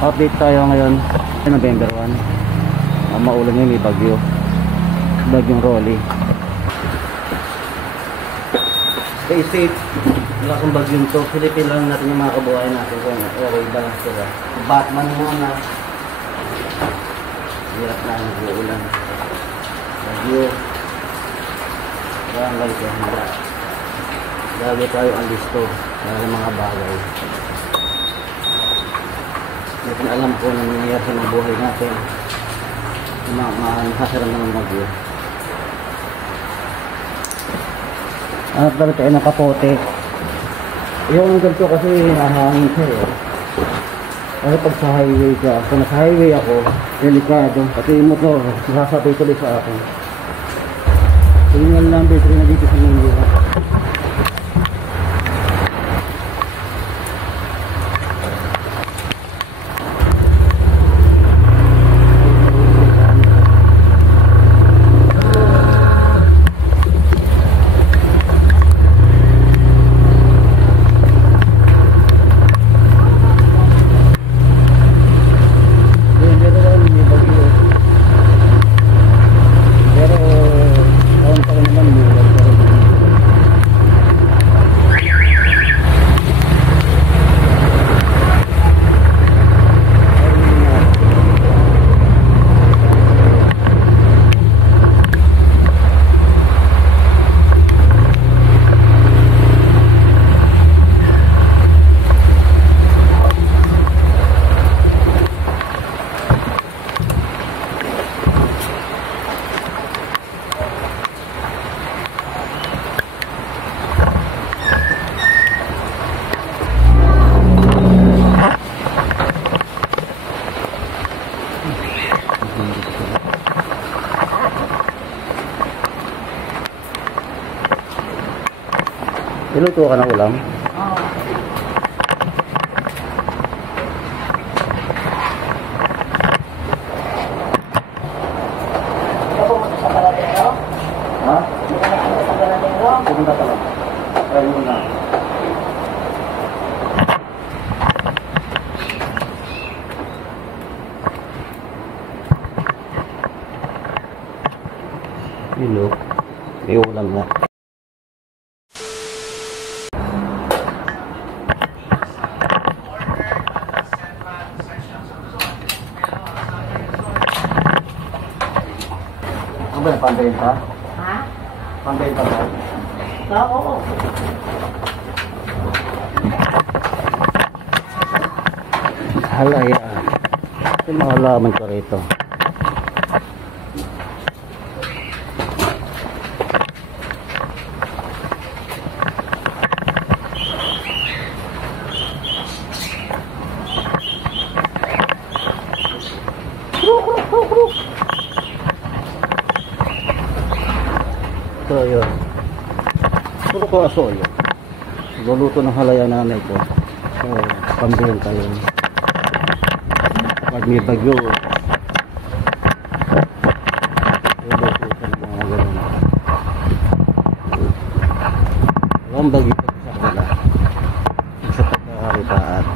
Update tayo ngayon, November 1. Maulan yun, may bagyo. Bagyong Rolly. Stay safe. Wala kang bagyong to. Silipin lang natin yung mga kabuhayan natin kung okay ba lang sila. Batman muna. Hirap na nag-uulan. Bagyo. Barangay ko. Lagi tayo ang listo para mga bagay. Hindi ko alam kung ano nangyayari sa mga buhay natin. Nakasarang naman bagyo. Hanap na tayo ng kapote. Yung ganito kasi nahangin siya eh. Kasi pag sa highway ka, kung nasa highway ako, delikado. Pati yung motor, sasabay tuloy sa akin. Tingnan lang better na dito sa Manila. Niluto ka ng ulam? Oo. Pumunta sa Paladero? Ha? Hindi ka pumunta sa Paladero? Pumunta ka lang. Try mo na. Hello. May ulam na. Ano ba, pambenta? Ha? Pambenta ba? Oo. Halaya. Ito mga halaman ko rito. Ito yun. Puro ko aso yun. Luluto ng halaya nanay ko. So, pambenta yun. Pag may bagyo, luluto sa mga ganun. Walang bagyo sa kanila. Sa pagkakaritaan.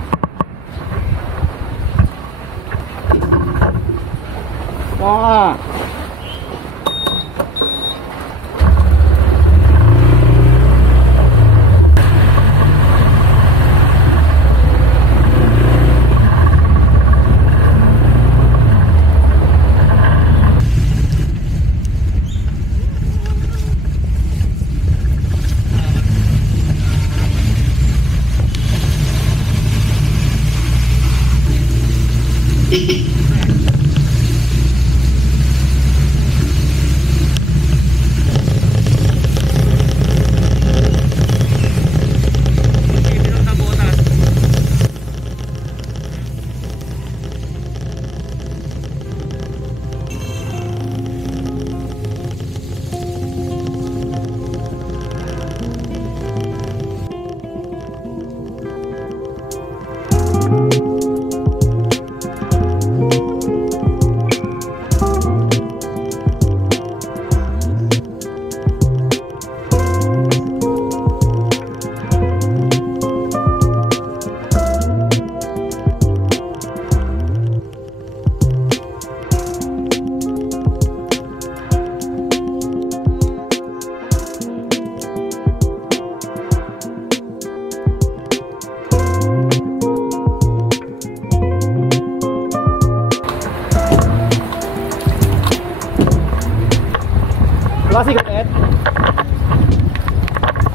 Klase ko net.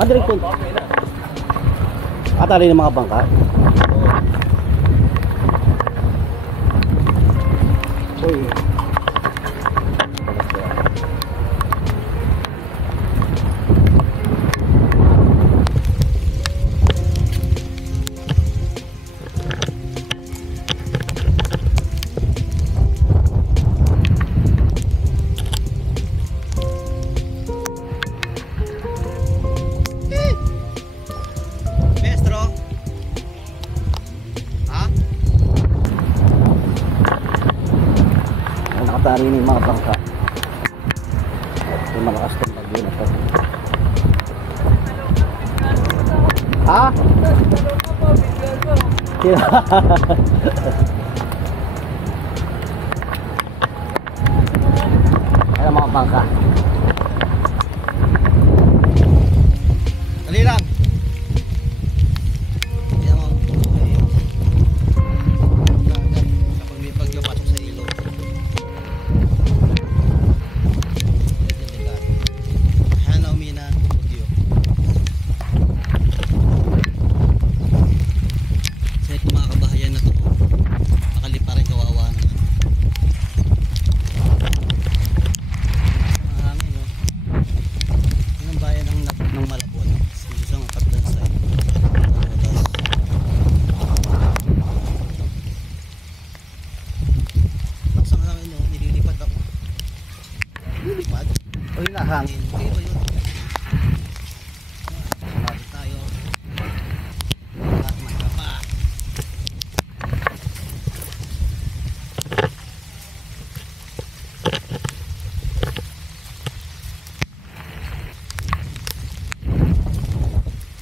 Direct po. Atali ng mga bangka. Uy. Nakatari ng mga bangka. Yung malakas ng bagyo na to. Ha? Sila. Ayan mga bangka. Dali lang. Yan mo. Kapag may bagyo pasok sa ilog. Hana umina bagyo. Sa ito mga kabahayan na to, makalipa rin kawawa naman. Marami no. Yan ang bayan ng Malabon. Isang kabilang side. Tapos ang hangin no, nililipad ako. Nililipad? O yun na hangin. Kaya ba yun? Malapit tayo. At magkapa.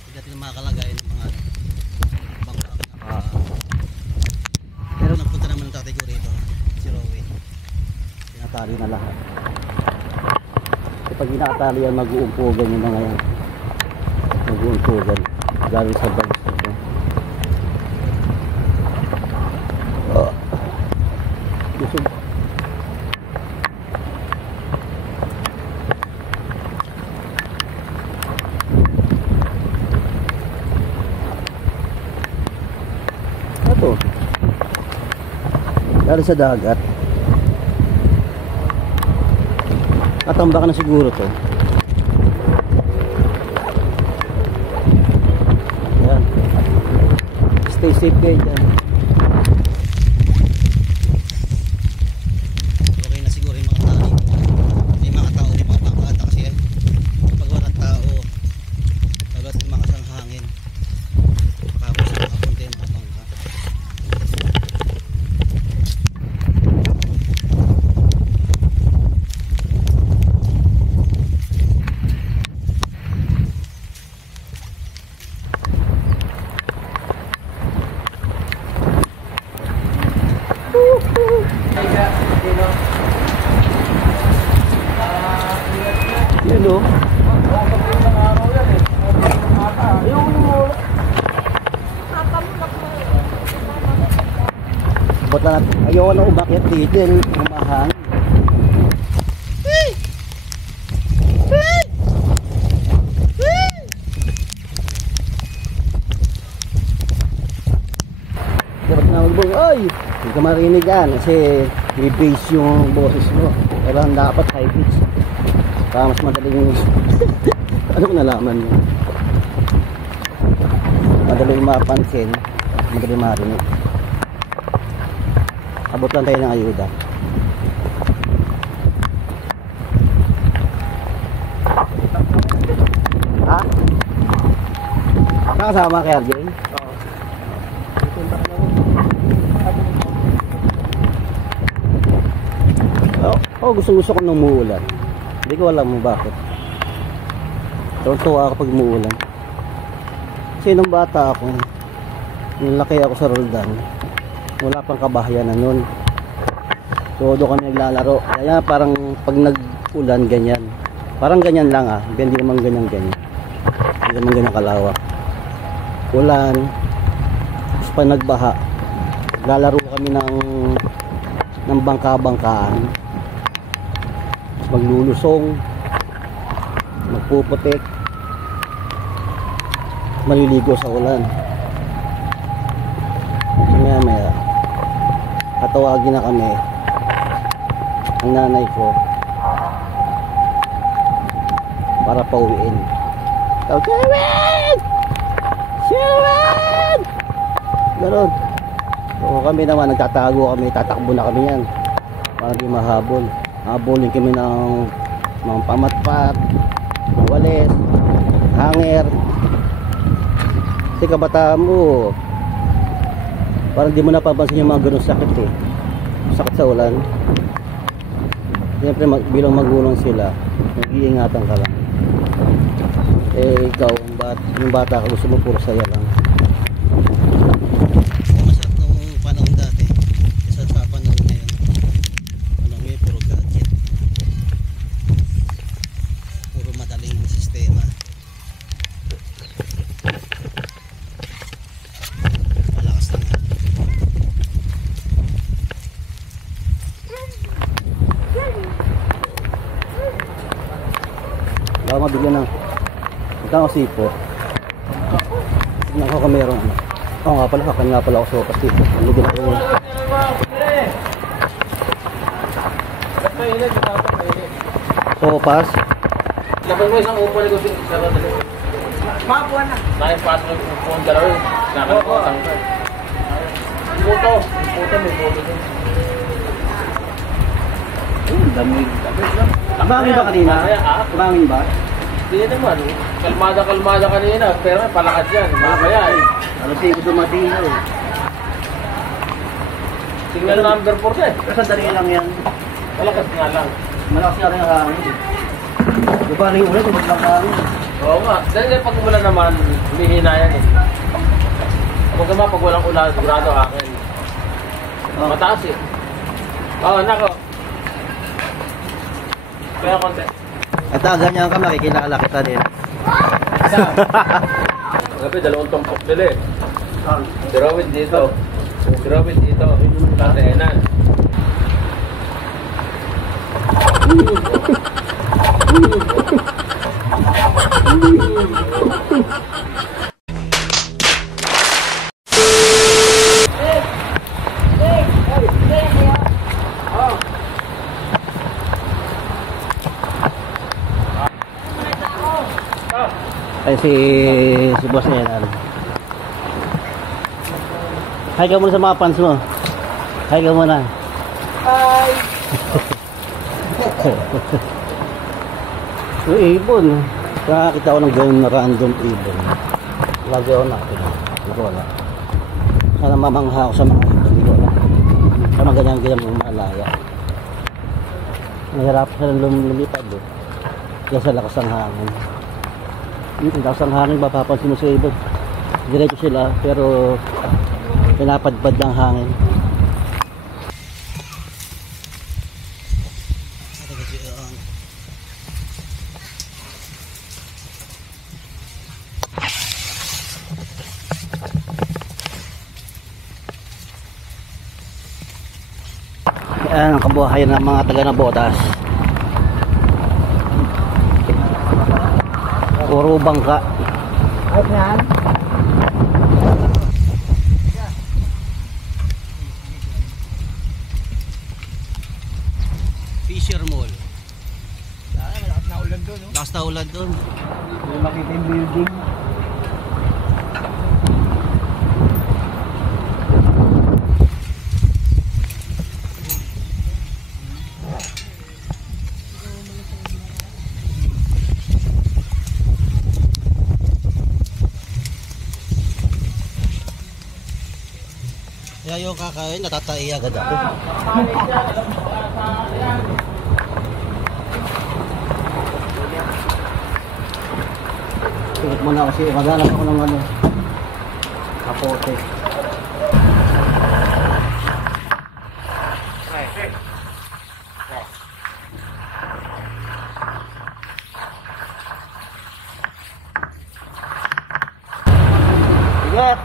Hindi natin makakalagay ng mga bangka. Pero nagpunta naman ng tatay ko rito. Si Rowan. Tinatali na lahat. Kapag hinakatali yan, mag-uumpugan yun na ngayon. Mag-uumpugan. Galing sa bags ito. Busog. Ito. Galing sa dagat. Katamba ka na siguro to. Ayan. Stay safe kayo dyan. Okay na siguro yung mga tao. May mga tao, may mga pangkata kasi yan. Kapag walang tao, agad tumakas ang hangin. Makapos ang makapunta yung mga pangka. Yan o. Ba't na natin? Ayaw na umakyat dito. Yan umahang. Dapat na magbong. Ay! Hindi ka marinig yan. Kasi i-base yung boses mo. Kailangan dapat high pitch. Para mas madaling ano ko nalaman mo? Madaling mapansin, madaling marinig. Abot lang tayo ng ayuda. Ha? Nakasama kay RJ? Oo. Oh, gusto ko nung muulan. Hindi ko alam mo bakit. Tuwa ako pag umuulan. Kasi nung bata ako, nung laki ako sa Roldan, wala pang kabahayan na nun. So doon kami naglalaro. Kaya parang pag nag-ulan ganyan. Parang ganyan lang ah. Hindi naman ganyan. Hindi naman ganyan kalawak. Ulan. Tapos pag nagbaha, lalaro kami ng bangka-bangkaan. Maglulusong. magpuputik, maliligo sa ulan. Maya maya tatawagin na kami ang nanay ko para pauwiin. Sherwin! Sherwin! Ganon. So kami naman nagtatago kami, tatakbo na kami yan para di mahabol. Habulin kami ng mga pamatpat, ng walis, hanger. Kasi kabataan mo, parang di mo napapansin yung mga ganun sakit eh. Sakit sa ulan. Siyempre bilang magulang sila, nag-iingatan ka lang. Eh ikaw, yung bata ka, gusto mo puro saya lang. Masarap nung panahon dati kaysa sa panahon ngayon. Panahon ngayon puro gadget, puro madaling sistema. Malakas na nga. Baka mabigyan ng ikaw kasi po. Tignan ko kung meron ano. Oo nga pala, kakan nga pala ako sopas dito. Hindi na ko. Sopas? Laban mo isang upo ni Gusing. Mabuan na. Naipas mo yung upo ang dalawa. Nakakal ko tangkad. Puto. Puto may puto din. Damig. Tapos lang. Bangin ba kanina? Bangin ba? Hindi naman. Kalmada kanina. Pero may palakad yan. Mamaya eh. Alas ko dumating na eh. Signal number 4 eh. Sandali lang yan. Palakad nga lang. Malakas nga rin ang hangin. Di ba rin ulit, tumag lang hangin. Oo nga. Dahil pag ulan naman, humihina yan eh. Kapag naman pag walang ulan, sigurado akin. Mataas eh. Oo, nako. Kaya konti. At ganyan ka, makikilala kita din. Isa. Gabi, dalawang tumpok nila eh. Si Robin dito. Si Robin dito. Tateenan. Ay si boss na yan. Hi ka muna sa mga fans mo. Hi ka muna. Hi. Yung ibon. Nakakita ko ng ganun na random ibon. Lagi ako nakita. Hindi ko wala. Sana mamangha ako sa mga ibon. Hindi ko wala. Sana ganyan-ganyan mo malaya. Nahirap sila lumipad eh. Kaya sa lakas ng hangin. Yung lakas ng hangin, mapapansin mo sa ibon. Diretso sila pero pinapadpad ng hangin. Ayan ang kabuhayan ng mga taga Nabotas. Puro bangka. Ayan. Fisher Mall. Malakas na ulan doon. Lakas na ulan doon. May makita yung building. Kaya yung kakain, natatai agad ako. Tingit mo na kasi maghanap ako ng ano, kapote. Ingat!